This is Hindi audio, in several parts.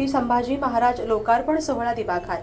छत्रपती संभाजी महाराज लोकार्पण सोहळा दिमाखात।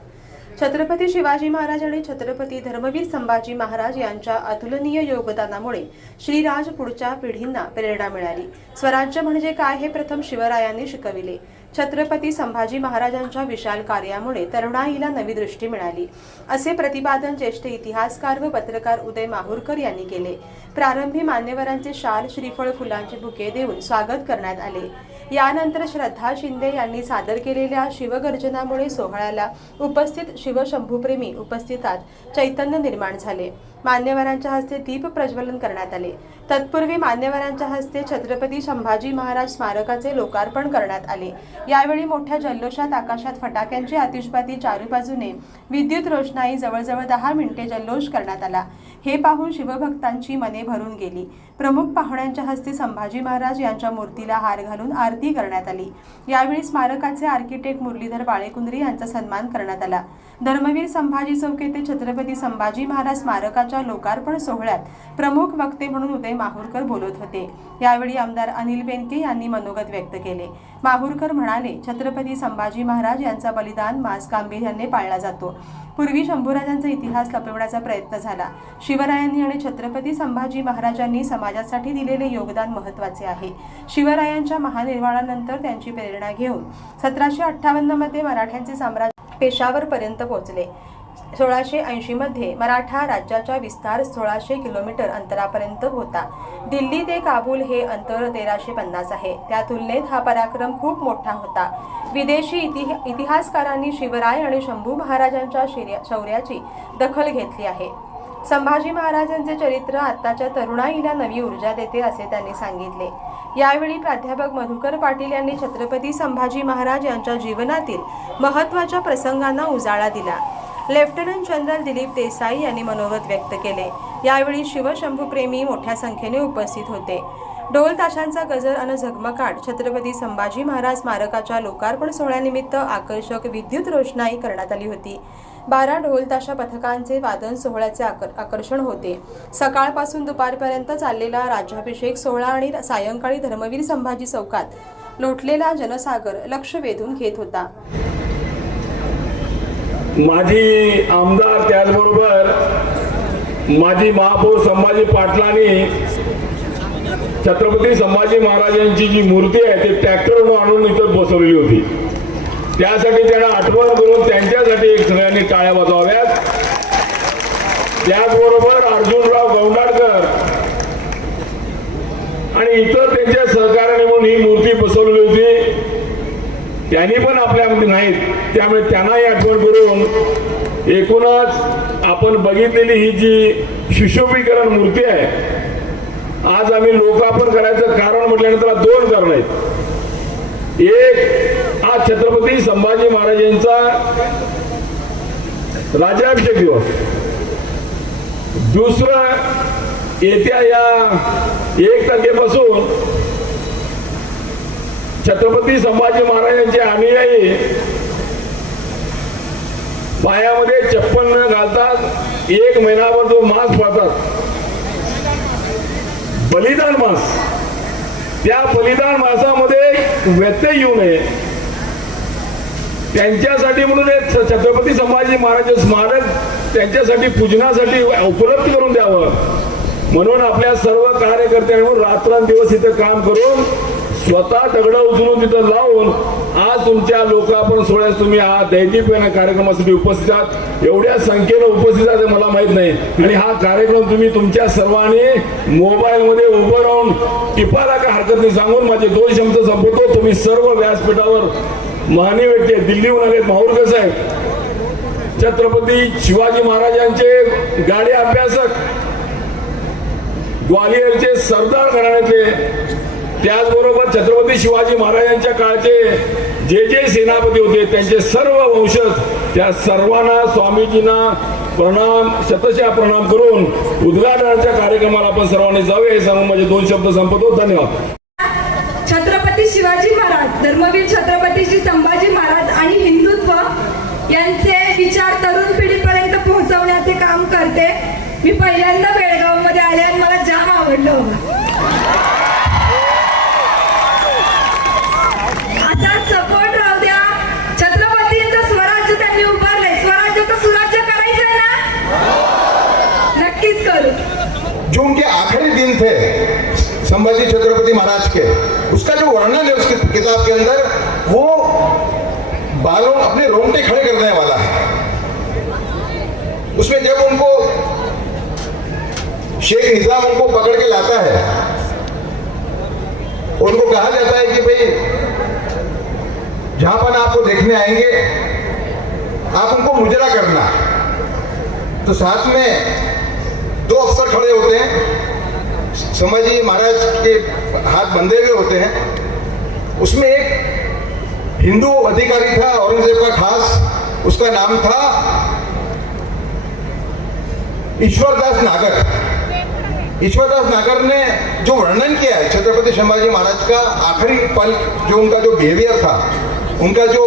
छत्रपती शिवाजी महाराज आणि छत्रपती धर्मवीर संभाजी महाराज यांच्या अतुलनीय योगदानामुळे श्रीराज पुढच्या पिढींना प्रेरणा मिळाली। स्वराज्य म्हणजे काय हे प्रथम शिवरायांनी शिकविले। छत्रपती संभाजी महाराजांच्या विशाल कार्यामुळे तरुणाईला नवी दृष्टी मिळाली, असे प्रतिपादन ज्येष्ठ इतिहासकार व पत्रकार उदय माहुरकर यांनी केले। प्रारंभी मान्यवरांचे शाल, श्रीफळ, फुलांचे बुके देऊन स्वागत करण्यात आले। यानंतर श्रद्धा शिंदे यांनी सादर केलेल्या शिवगर्जनामुळे सोहळ्याला उपस्थित शिवशंभूप्रेमी उपस्थितात चैतन्य निर्माण झाले। मान्यवरांच्या हस्ते दीप प्रज्वलन करण्यात आले। तत्पूर्वी मान्यवरांच्या हस्ते छत्रपती संभाजी महाराज स्मारकाचे लोकार्पण करण्यात आले। यावेळी मोठ्या जल्लोषात आकाशात फटाक्यांची आतिषबाजी, चारू बाजूने विद्युत रोषणाई, जवळजवळ 10 मिनिटे जल्लोष करण्यात आला। हे पाहून शिवभक्तांची मने भरून गेली। प्रमुख पाहुण्यांच्या हस्ते संभाजी महाराज यांच्या मूर्तीला हार घालून आरती करण्यात आली। यावेळी स्मारकाचे आर्किटेक्ट मुरलीधर बाळेकुंद्री यांचा सन्मान करण्यात आला। धर्मवीर संभाजी चौक येथे छत्रपती संभाजी महाराज स्मारकाच्या लोकार्पण सोहळ्यात प्रमुख वक्ते म्हणून उदय माहुरकर बोलत होते। यावेळी आमदार अनिल बेनके यांनी मनोगत व्यक्त केले। माहुरकर म्हणाले, छत्रपती संभाजी महाराज यांचा बलिदान मास गांभीर्याने पाळला जातो। पूर्वी शंभूराजांचा इतिहास लपवण्याचा प्रयत्न झाला। शिवरायांनी आणि छत्रपती संभाजी महाराजांनी समाजासाठी दिलेले योगदान महत्त्वाचे आहे। शिवरायांच्या महानिर्वाणानंतर त्यांची प्रेरणा घेऊन 1758 मध्ये मराठ्यांचे साम्राज्य पेशावरपर्यंत पोहोचले। 1680 मध्ये मराठा राज्याचा विस्तार 1600 किलोमीटर अंतरापर्यंत होता। दिल्ली ते काबूल हे अंतर 1350 आहे। त्या तुलनेत हा पराक्रम खूप मोठा होता। विदेशी इतिहासकारांनी शिवराय आणि शंभू महाराजांच्या शौर्याची दखल घेतली आहे। संभाजी महाराजांचे चरित्र आत्ताच्या तरुणाईला नवी ऊर्जा देते, असे त्यांनी सांगितले। यावेळी प्राध्यापक मधुकर पाटील यांनी छत्रपती संभाजी महाराज यांच्या जीवनातील महत्त्वाच्या प्रसंगांना उजाळा दिला। लेफ्टनंट जनरल दिलीप देसाई यांनी मनोगत व्यक्त केले। यावेळी शिवशंभूप्रेमी मोठ्या संख्येने उपस्थित होते। ढोल ताशांचा गजर अन झगमगाट छत्रपती संभाजी महाराज स्मारकाच्या लोकार्पण सोहळ्यानिमित्त आकर्षक विद्युत रोषणाई करण्यात आली होती। 12 ढोल ताशा पथकांचे वादन सोहळ्याचे आकर्षण होते। सकाळपासून दुपारपर्यंत चाललेला राज्याभिषेक सोहळा आणि सायंकाळी धर्मवीर संभाजी चौकात लोटलेला जनसागर लक्ष वेधून घेत होता। माजी आमदार त्याचबरोबर माजी महापौर संभाजी पाटलांनी छत्रपती संभाजी महाराजांची जी मूर्ती आहे ती ट्रॅक्टरवरून आणून इथं बसवलेली होती। त्यासाठी त्यांना आठवण करून त्यांच्यासाठी एक सगळ्यांनी टाळ्या वाजवाव्यात। त्याचबरोबर अर्जुनराव गौंडाळकर आणि इतर त्यांच्या सहकार्याने म्हणून ही मूर्ती बसवलेली होती। त्यांनी पण आपल्यामध्ये नाहीत, त्यामुळे त्यांनाही आठवण करून एकूणच आपण बघितलेली ही जी सुशोभीकरण मूर्ती आहे, आज आम्ही लोकार्पण करायचं कारण म्हटल्यानंतर 2 कारण आहेत। एक, आज छत्रपती संभाजी महाराजांचा राज्याभिषेक दिवस। दुसरं, येत्या या 1 तारखेपासून छत्रपती संभाजी महाराजांचे अनुयायी पायामध्ये चप्पल न घालतात, 1 महिनाभर तो मास पाळतात, बलिदान मास। त्या बलिदान मासामध्ये व्यत्यय येऊ नये त्यांच्यासाठी म्हणून छत्रपती संभाजी महाराज स्मारक त्यांच्यासाठी पूजनासाठी उपलब्ध करून द्यावं म्हणून आपल्या सर्व कार्यकर्त्यांनी रात्रंदिवस इथं काम करून स्वतः दगडं उचलून तिथं लावून आज तुमच्या लोकार्पण सोहळ्यास तुम्ही हा दैदिप्य कार्यक्रमासाठी उपस्थित आहात। एवढ्या संख्येनं उपस्थित आहात मला माहित नाही, आणि हा कार्यक्रम तुम्ही तुमच्या सर्वांनी मोबाईलमध्ये उभं राहून टिपायला काय हरकत नाही सांगून माझे 2 शब्द संपवतो। तुम्ही सर्व व्यासपीठावर महानी व्यक्ती दिल्लीहून आलेत, माहुरकर साहेब, छत्रपती शिवाजी महाराजांचे गाडे अभ्यासक, ग्वालियरचे सरदार घराण्यातले, त्याचबरोबर छत्रपती शिवाजी महाराजांच्या काळचे जे सेनापती होते त्यांचे सर्व वंशज, त्या सर्वांना स्वामीजींना प्रणाम, शतशः प्रणाम करून उद्घाटनाच्या कार्यक्रमाला आपण सर्वांनी जाऊया हे सांगून माझे 2 शब्द संपवतो। धन्यवाद। छत्रपती शिवाजी महाराज, धर्मवीर छत्रपती श्री संभाजी महाराज आणि हिंदुत्व यांचे विचार तरुण पिढीपर्यंत पोहोचवण्याचे काम करते। मी पहिल्यांदा बेळगाव मध्ये आले आणि मला जाम आवडलं। असाच सपोर्ट राहू द्या। संभाजी छत्रपति महाराज के, उसका जो वर्णन है उसकी किताब के अंदर, वो बालों अपने रोंगटे खड़े कर देने वाला है। उसमें जब उनको शेख निजाम उनको पकड़ के लाता है, उनको कहा जाता है कि भाई जहां पर आपको देखने आएंगे आप उनको मुजरा करना। तो साथ में 2 अफसर खड़े होते हैं, संभाजी महाराज के हाथ बंधे हुए होते हैं। उसमें एक हिंदू अधिकारी था औरंगजेब का खास, उसका नाम था ईश्वरदास नागर। ईश्वरदास नागर ने जो वर्णन किया है छत्रपति संभाजी महाराज का आखिरी पल, जो उनका जो बिहेवियर था, उनका जो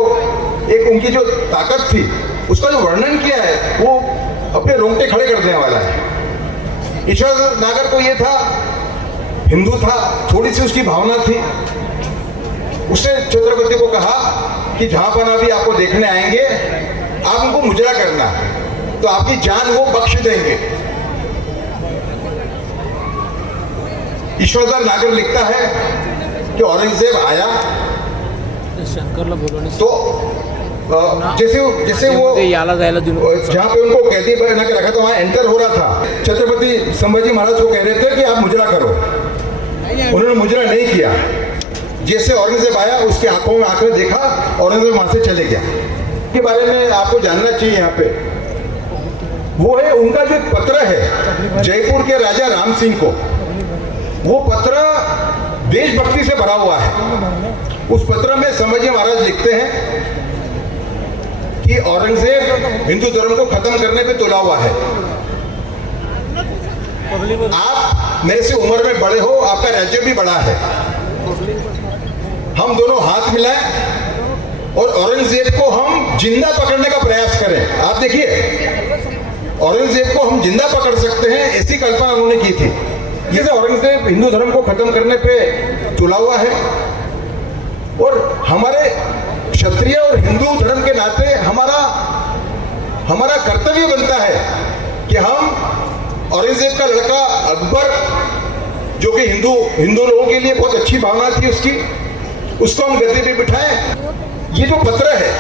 एक उनकी जो ताकत थी, उसका जो वर्णन किया है वो अपने रोंगटे खड़े कर देने वाला है। ईश्वरदास नागर को ये था, हिंदू था, थोड़ी सी उसकी भावना थी। उसने छत्रपति को कहा कि जहां पर अभी आपको देखने आएंगे आप उनको मुजरा करना, तो आपकी जान वो बख्श देंगे। ईश्वरदास नागर लिखता है कि औरंगजेब आया तो जैसे वो जहाँ पे उनको कैदी बना के रखा था वहां एंटर हो रहा था, छत्रपति संभाजी महाराज को कह रहे थे कि आप मुजरा करो। उन्होंने मुजरा नहीं किया। जैसे औरंगजेब आया उसके आंखों में आंखें देखा, औरंगजेब वहां से चले गया। के बारे में आपको जानना चाहिए यहाँ पे, वो है उनका जो पत्र है जयपुर के राजा राम सिंह को, वो पत्र देशभक्ति से भरा हुआ है। उस पत्र में संभाजी महाराज लिखते हैं कि औरंगजेब हिंदू धर्म को खत्म करने पे तुला हुआ है। आप मेरे से उम्र में बड़े हो, आपका राज्य भी बड़ा है, हम दोनों हाथ मिलाएं और औरंगजेब को हम जिंदा पकड़ने का प्रयास करें। आप देखिए, औरंगजेब को हम जिंदा पकड़ सकते हैं, ऐसी कल्पना उन्होंने की थी। ये औरंगजेब हिंदू धर्म को खत्म करने पे तुला हुआ है और हमारे क्षत्रिय और हिंदू धर्म के नाते हमारा कर्तव्य बनता है कि हम औरंगजेब का लड़का अकबर, जो कि हिंदू लोगों के लिए बहुत अच्छी भावना थी उसको हम गद्दी पे बिठाएं। ये जो पत्र है,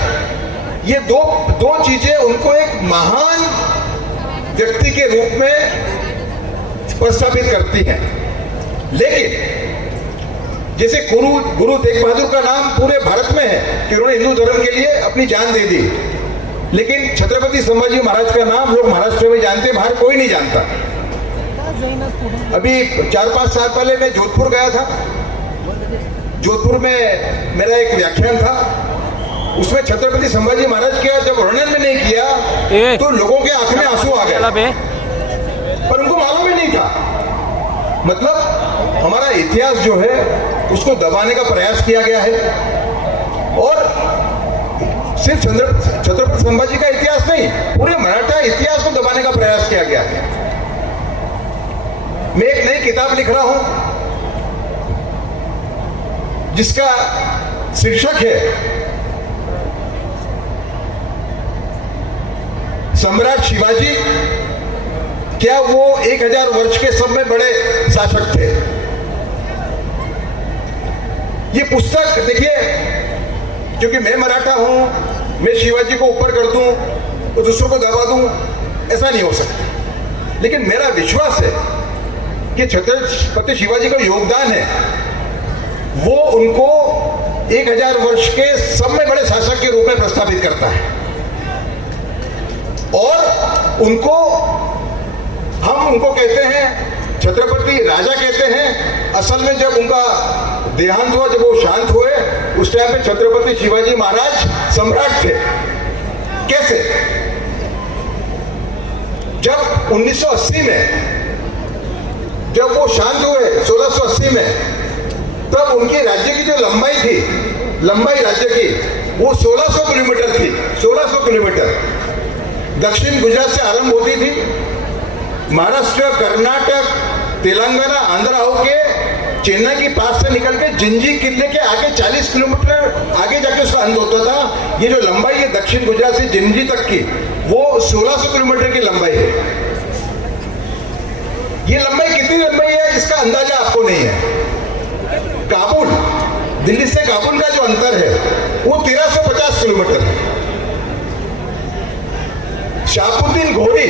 ये दो चीजें उनको एक महान व्यक्ति के रूप में प्रस्थापित करती हैं। लेकिन जैसे गुरु तेग बहादुर का नाम पूरे भारत में है कि उन्होंने हिंदू धर्म के लिए अपनी जान दे दी, लेकिन छत्रपति संभाजी महाराज का नाम लोग महाराष्ट्र में जानते हैं, बाहर कोई नहीं जानता। अभी 4-5 साल पहले मैं जोधपुर गया था। जोधपुर में मेरा एक व्याख्यान था, उसमें छत्रपति संभाजी महाराज का जब वर्णन मैंने किया तो लोगों के आंख में आंसू आ गए, पर उनको मालूम ही नहीं था। मतलब हमारा इतिहास जो है उसको दबाने का प्रयास किया गया है और सिर्फ छत्रपति संभाजी का इतिहास नहीं, पूरे मराठा इतिहास को दबाने का प्रयास किया गया है। मैं एक नई किताब लिख रहा हूं जिसका शीर्षक है सम्राट शिवाजी, क्या वो 1000 वर्ष के सब में बड़े शासक थे। ये पुस्तक देखिए, क्योंकि मैं मराठा हूं, मैं शिवाजी को ऊपर कर दूं तो दूसरों को दबा दूं, ऐसा नहीं हो सकता। लेकिन मेरा विश्वास है कि छत्रपति शिवाजी का योगदान है, वो उनको 1000 वर्ष के सब में बड़े शासक के रूप में प्रस्थापित करता है। और हम उनको कहते हैं छत्रपति राजा कहते हैं। असल में जब उनका देहांत हुआ, जब वो शांत हुए, उस टाइम पे छत्रपति शिवाजी महाराज सम्राट थे। कैसे? जब 1980 में जब वो शांत हुए 1680 में, तब उनकी राज्य की जो लंबाई थी, लंबाई राज्य की वो 1600 किलोमीटर थी। 1600 किलोमीटर दक्षिण गुजरात से आरंभ होती थी, महाराष्ट्र, कर्नाटक, तेलंगाना, आंध्रा होके चेन्नई की पास से निकल के जिंजी किले के आगे 40 किलोमीटर आगे जाके उसका अंत होता था। ये जो लंबाई है दक्षिण गुजरात से जिंजी तक की, वो 1600 किलोमीटर की लंबाई है। ये लंबाई कितनी लंबाई है इसका अंदाजा आपको नहीं है। दिल्ली से काबुल का जो अंतर है वो 1350 किलोमीटर है। शाहबुद्दीन घोरी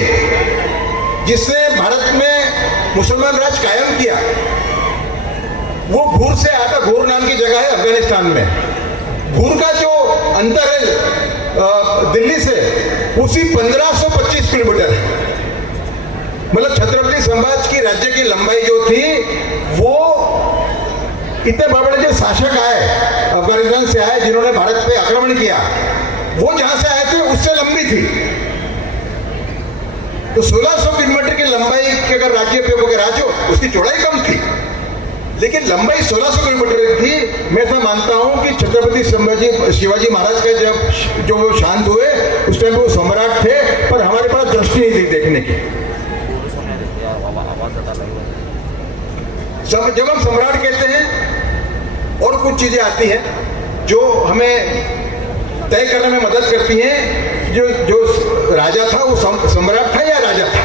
जिसने भारत में मुसलमान राज कायम किया, वो घूर से आया था। घूर नाम की जगह है अफगानिस्तान में। घूर का जो अंतर है दिल्ली से उसी 1525 किलोमीटर है। मतलब छत्रपति संभाजी की राज्य की लंबाई जो थी वो इतने बड़े जो शासक आए अफगानिस्तान से आए जिन्होंने भारत पे आक्रमण किया, वो जहां से आए थे उससे लंबी थी। तो 1600 किलोमीटर की लंबाई के अगर राज्य पे वो राज्य उसकी चौड़ाई कम थी, लेकिन लंबाई 1600 किलोमीटर थी। मैं ऐसा मानता हूं कि छत्रपति शिवाजी महाराज का जब वो शांत हुए उस टाइम वो सम्राट थे, पर हमारे पास दृष्टि नहीं थी देखने की। जब हम सम्राट कहते हैं और कुछ चीजें आती हैं जो हमें तय करने में मदद करती हैं, जो राजा था वो सम्राट था या राजा था।